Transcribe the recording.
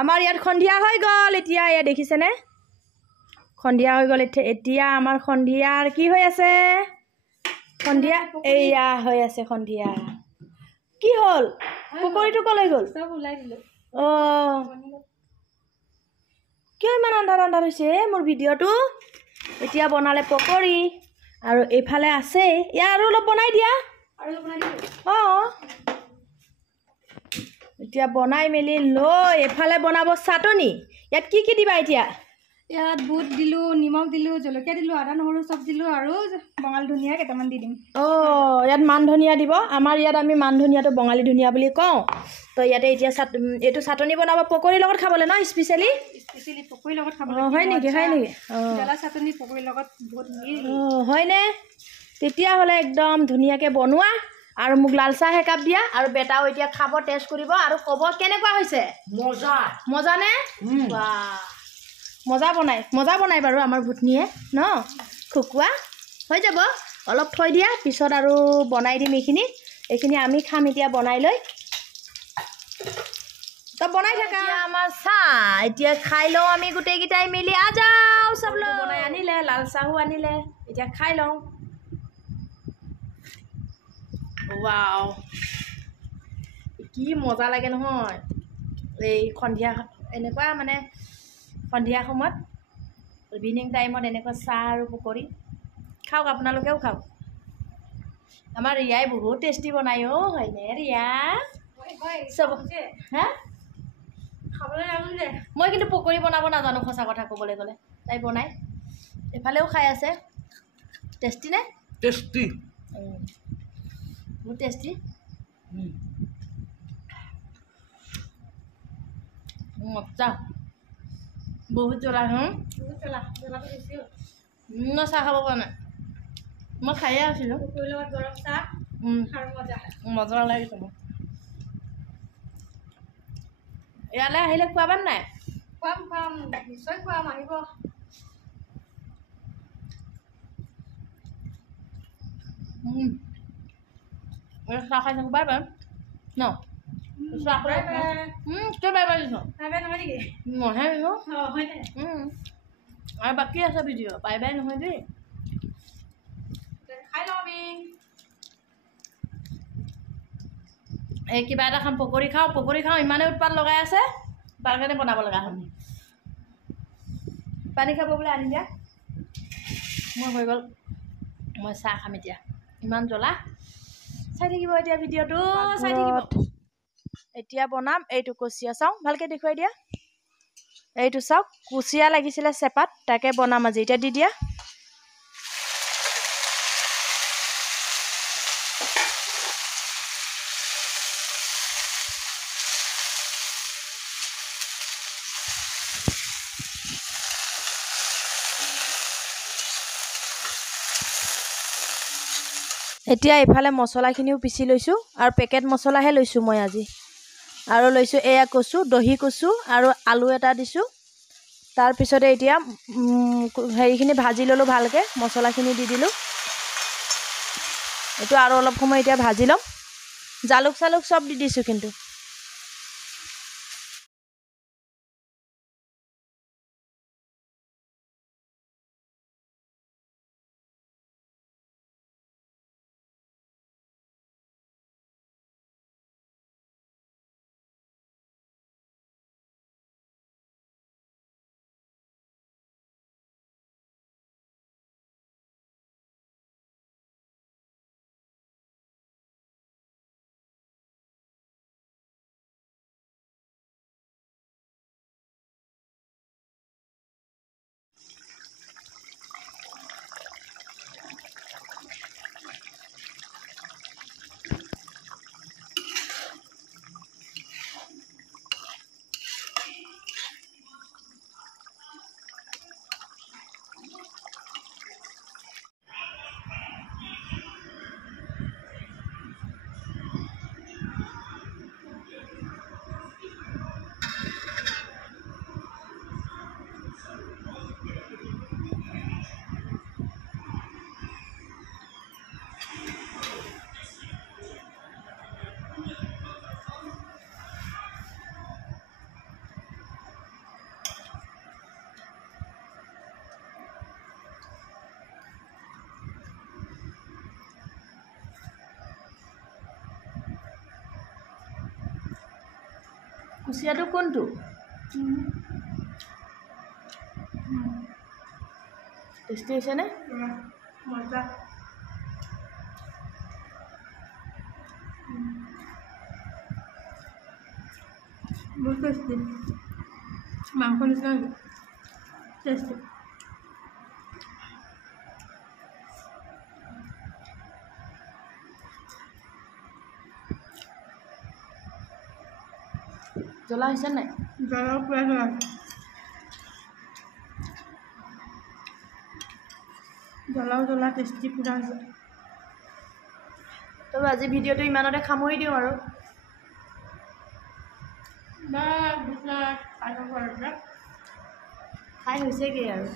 আমাৰ ইয়াত সন্ধিয়া হৈ গ'ল এতিয়া এয়া দেখিছেনে সন্ধিয়া হৈ গ'ল এতিয়া আমাৰ সন্ধিয়াৰ কি হৈ আছে সন্ধিয়া এয়া হৈ আছে সন্ধিয়া কি হ'ল পকৰিটো কলৈ গ'ল সব ওলাই দিলো কিয় ইমান আন্ধাৰ আন্ধাৰ হৈছে মোৰ ভিডিঅ'টো এতিয়া বনালে পকৰি আৰু এইফালে আছে ইয়াৰ আৰু অলপ বনাই দিয়া আৰু বনাই দিলো এতিয়া বনাই মেলি লৈ এফালে বনাব চাটনি ইয়াত কি দিবা এতিয়া ইয়াত বুট দিলো নিমখ দিলো জলকীয়া দিলো আদা নহৰু সব দিলো আৰু বঙালী ধনিয়া কেইটামান দি দিম ইয়াত মান ধনিয়া দিব আমাৰ ইয়াত আমি মান ধনিয়াটো বঙালী ধনিয়া বুলি কওঁ তো ইয়াতে এতিয়া এইটো চাটনি বনাব পকৰিৰ লগত খাবলৈ ন স্পেচিয়েলি পকৰিৰ লগত খাবলৈ হয় নেকি জ্বলা চাটনি পকৰিৰ লগত বহুত হয়নে তেতিয়াহ'লে একদম ধুনীয়াকৈ বনোৱা আৰু মোক লাল চাহ একাপ দিয়া আৰু বেটাও এতিয়া খাব টেষ্ট কৰিব আৰু ক'ব কেনেকুৱা হৈছে মজা নে মজা বনাই বাৰু আমাৰ ভুটনিয়ে ন খুকুৱা হৈ যাব অলপ থৈ দিয়া পিছত আৰু বনাই দিম এইখিনি আমি খাম এতিয়া বনাই লৈ তো বনাই থাকা আমাৰ চাহ এতিয়া খাই লওঁ আমি গোটেইকেইটাই মিলি আজাও চব বনাই আনিলে লাল চাহো আনিলে এতিয়া খাই লওঁ ৱাও কি মজা লাগে নহয় এই সন্ধিয়া এনেকুৱা মানে সন্ধিয়া সময়ত ইভিনিং টাইমত এনেকুৱা চাহ আৰু পকৰি খাওক আপোনালোকেও খাওক আমাৰ ৰিয়াই বহুত টেষ্টি বনায় হয়নে ৰিয়া চব হা খাবলৈ জানো যে মই কিন্তু পকৰি বনাব নাজানো সঁচা কথা ক'বলৈ গ'লে তাই বনাই এফালেও খাই আছে টেষ্টি নে টেষ্টি বহুত টেষ্টি মজা বহুত জ্বলা জ্বলাটো বেছি মই চাহ খাব পৰা নাই মই খায়ে আছিলোঁ পকৰিৰ লগত গৰম চাহ আৰু মজা লাগিছে মোৰ ইয়ালৈ আহিলে খোৱাবা নাই খুৱাম নিশ্চয় খুৱাম আহিব চাহ খাই থাকো বাই বাই ন চাহ বাই বাই কিয় বাই বাই দিছ বাই বাই নহয় নেকি নহয় হয়নে আৰু বাকী আছে ভিডিঅ' বাই বাই নহয় দেই খাই লওঁ আমি এই কিবা এটা খাম পকৰি খাওঁ ইমানে উৎপাত লগাই আছে তাৰ কাৰণে বনাব লগা হ'ল পানী খাব বোলে আনি দিয়া মই হৈ গ'ল মই চাহ খাম এতিয়া ইমান জ্বলা চাই থাকিব এতিয়া ভিডিঅ'টো চাই থাকিব এতিয়া বনাম এইটো কুচিয়া চাওঁ ভালকৈ দেখুৱাই দিয়া এইটো চাওক কুচিয়া লাগিছিলে চেপাত তাকে বনাম আজি এতিয়া দি দিয়া এতিয়া ইফালে মছলাখিনিও পিচি লৈছোঁ আৰু পেকেট মছলাহে লৈছোঁ মই আজি আৰু লৈছোঁ এয়া কচু দহি কচু আৰু আলু এটা দিছোঁ তাৰপিছতে এতিয়া হেৰিখিনি ভাজি ল'লোঁ ভালকৈ মছলাখিনি দি দিলোঁ এইটো আৰু অলপ সময় এতিয়া ভাজি ল'ম জালুক চালুক চব দি দিছোঁ কিন্তু কুচিয়াটো কোনটো টেষ্টি হৈছেনে মজা বহুত টেষ্টি মাংস নিচিনা টেষ্টি জ্বলা হৈছে নাই জ্বলা পুৰা জ্বলা জ্বলাও জ্বলা টেষ্টি পুৰা হৈছে তবে আজি ভিডিঅ'টো ইমানতে সামৰি দিওঁ আৰু বা খাই হৈছেগৈ খাই হৈছেগৈ আৰু